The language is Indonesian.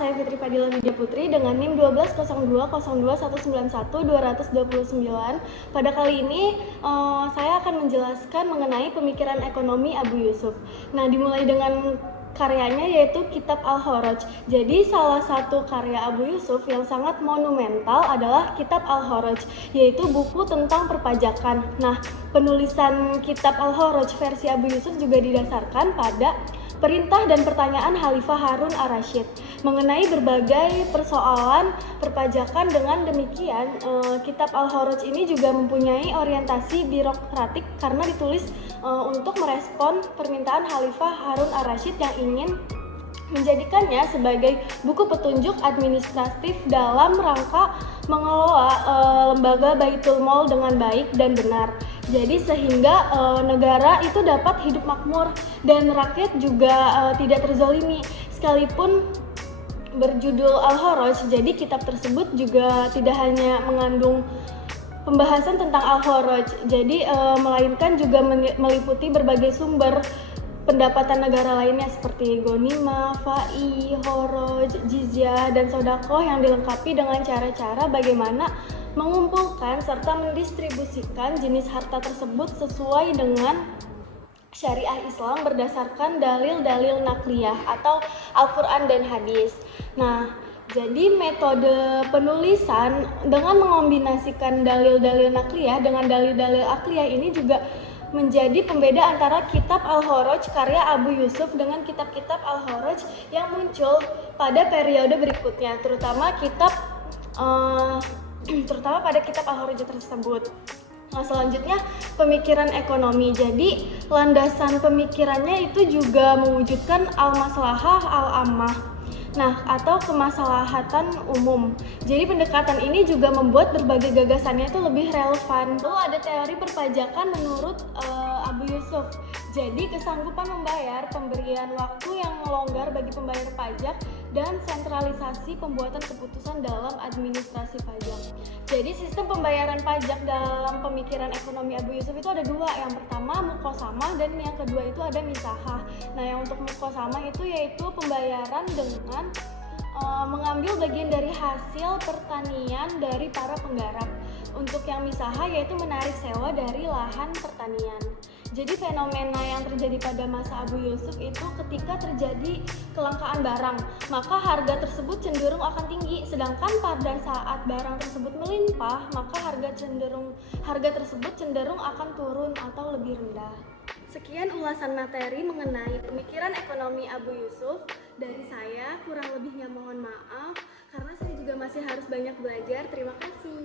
saya Fitri Fadila Widya Putri dengan NIM 120202191-229. Pada kali ini saya akan menjelaskan mengenai pemikiran ekonomi Abu Yusuf. Nah, dimulai dengan karyanya yaitu Kitab Al-Kharaj. Jadi salah satu karya Abu Yusuf yang sangat monumental adalah Kitab Al-Kharaj, yaitu buku tentang perpajakan. Nah, penulisan Kitab Al-Kharaj versi Abu Yusuf juga didasarkan pada perintah dan pertanyaan Khalifah Harun ar-Rasyid mengenai berbagai persoalan perpajakan. Dengan demikian, Kitab Al-Kharaj ini juga mempunyai orientasi birokratik karena ditulis untuk merespon permintaan Khalifah Harun ar-Rasyid yang ingin menjadikannya sebagai buku petunjuk administratif dalam rangka mengelola lembaga Baitul Mal dengan baik dan benar. Jadi sehingga negara itu dapat hidup makmur dan rakyat juga tidak terzolimi. Sekalipun berjudul Al-Kharaj, jadi kitab tersebut juga tidak hanya mengandung pembahasan tentang Al-Kharaj, jadi melainkan juga meliputi berbagai sumber pendapatan negara lainnya seperti ghanimah, fai, kharaj, jizyah, dan sedekah yang dilengkapi dengan cara-cara bagaimana mengumpulkan serta mendistribusikan jenis harta tersebut sesuai dengan syariah Islam berdasarkan dalil-dalil nakliyah atau Al-Quran dan hadis. Nah, jadi metode penulisan dengan mengombinasikan dalil-dalil nakliyah dengan dalil-dalil akliyah ini juga menjadi pembeda antara Kitab Al-Kharaj karya Abu Yusuf dengan kitab-kitab Al-Kharaj yang muncul pada periode berikutnya, terutama pada kitab Al-Kharaj tersebut. Nah, selanjutnya pemikiran ekonomi. Jadi landasan pemikirannya itu juga mewujudkan al-maslahah al-ammah. Nah, atau kemaslahatan umum. Jadi pendekatan ini juga membuat berbagai gagasannya itu lebih relevan. Lalu ada teori perpajakan menurut Abu Yusuf. Jadi kesanggupan membayar, pemberian waktu yang longgar bagi pembayar pajak, dan sentralisasi pembuatan keputusan dalam administrasi pajak. Jadi sistem pembayaran pajak dalam pemikiran ekonomi Abu Yusuf itu ada dua. Yang pertama muqasamah dan yang kedua itu ada misahah. Nah, yang untuk muqasamah itu yaitu pembayaran dengan mengambil bagian dari hasil pertanian dari para penggarap. Untuk yang misahah yaitu menarik sewa dari lahan pertanian. Jadi fenomena yang terjadi pada masa Abu Yusuf itu ketika terjadi kelangkaan barang, maka harga tersebut cenderung akan tinggi. Sedangkan pada saat barang tersebut melimpah, maka harga tersebut cenderung akan turun atau lebih rendah. Sekian ulasan materi mengenai pemikiran ekonomi Abu Yusuf dari saya. Kurang lebihnya mohon maaf karena saya juga masih harus banyak belajar. Terima kasih.